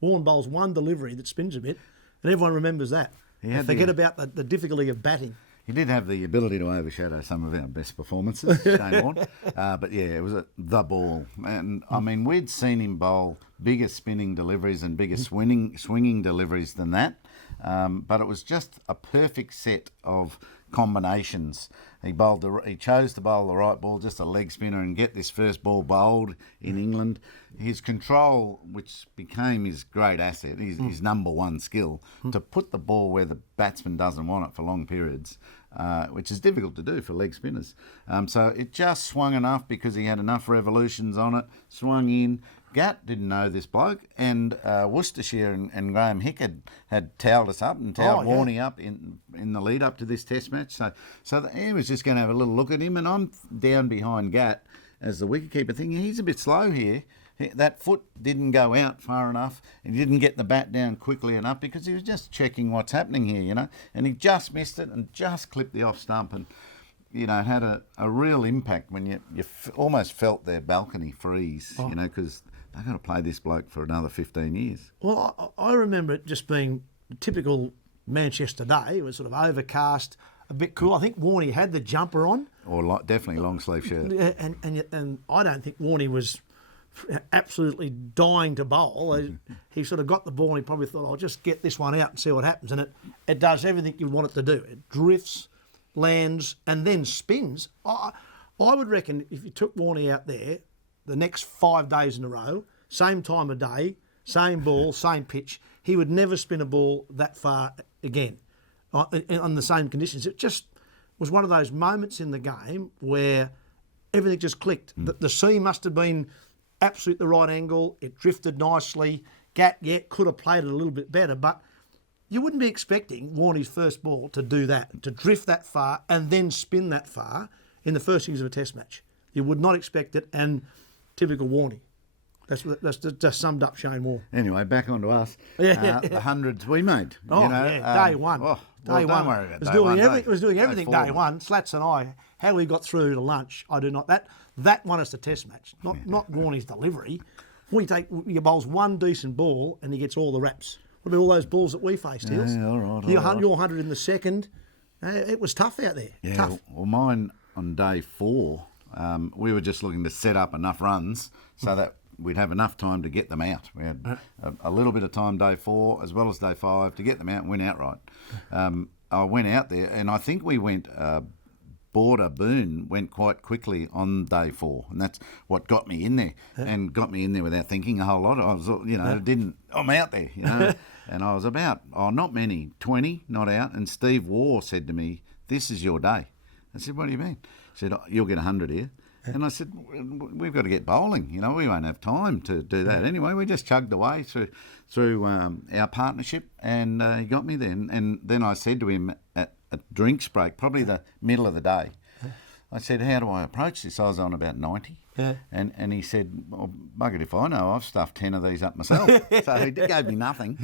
Warren bowls one delivery that spins a bit, and everyone remembers that. Forget about the difficulty of batting. He did have the ability to overshadow some of our best performances, Shane Warne. But yeah, it was the ball. And I mean, we'd seen him bowl bigger spinning deliveries and bigger swinging deliveries than that. But it was just a perfect set of combinations. He chose to bowl the right ball, just a leg spinner, and get this first ball bowled in England. His control, which became his great asset, his number one skill, to put the ball where the batsman doesn't want it for long periods, which is difficult to do for leg spinners. So it just swung enough because he had enough revolutions on it, swung in. Gatt didn't know this bloke, and Worcestershire and Graham Hick had towelled us up and towelled Warney up in the lead up to this Test match. So he was just going to have a little look at him, and I'm down behind Gatt as the wicketkeeper thinking he's a bit slow here. That foot didn't go out far enough, and he didn't get the bat down quickly enough because he was just checking what's happening here, you know. And he just missed it and just clipped the off stump, and you know, it had a real impact when you almost felt their balcony freeze, you know, because they've got to play this bloke for another 15 years. Well, I remember it just being a typical Manchester day. It was sort of overcast, a bit cool. I think Warney had the jumper on. Or definitely long sleeve shirt. And I don't think Warney was absolutely dying to bowl. He sort of got the ball and he probably thought, I'll just get this one out and see what happens. And it does everything you want it to do. It drifts, lands, and then spins. I would reckon if you took Warney out there the next 5 days in a row, same time of day, same ball, same pitch, he would never spin a ball that far again on the same conditions. It just was one of those moments in the game where everything just clicked. The seam must have been absolutely the right angle. It drifted nicely. Gatt, could have played it a little bit better, but you wouldn't be expecting Warney's first ball to do that, to drift that far and then spin that far in the first innings of a Test match. You would not expect it, and typical Warney. That's just summed up Shane Warne. Anyway, back on to us. The hundreds we made. Day one. Day one. Don't worry about day one. It was doing everything day one. Slats and I, how we got through to lunch, I do not. That won us the Test match, not Warney's delivery. He bowls one decent ball and he gets all the raps. What about all those balls that we faced, Heels? Yeah, all right. Your 100 in the second. It was tough out there. Yeah, tough. Well, mine on day 4, we were just looking to set up enough runs so that we'd have enough time to get them out. We had a little bit of time day 4 as well as day 5 to get them out and win outright. I went out there and I think we went... Border Boone went quite quickly on day 4, and that's what got me in there, and got me in there without thinking a whole lot. I was, I'm out there, and I was about, not many, 20 not out, and Steve Waugh said to me, "This is your day." I said, "What do you mean?" He said, "You'll get 100 here." And I said, "We've got to get bowling, we won't have time to do that." Anyway, we just chugged away through our partnership, and he got me there. And then I said to him at drinks break, probably the middle of the day, I said, "How do I approach this?" I was on about 90. And he said, "Well, bugger if I know, I've stuffed 10 of these up myself." So he gave me nothing.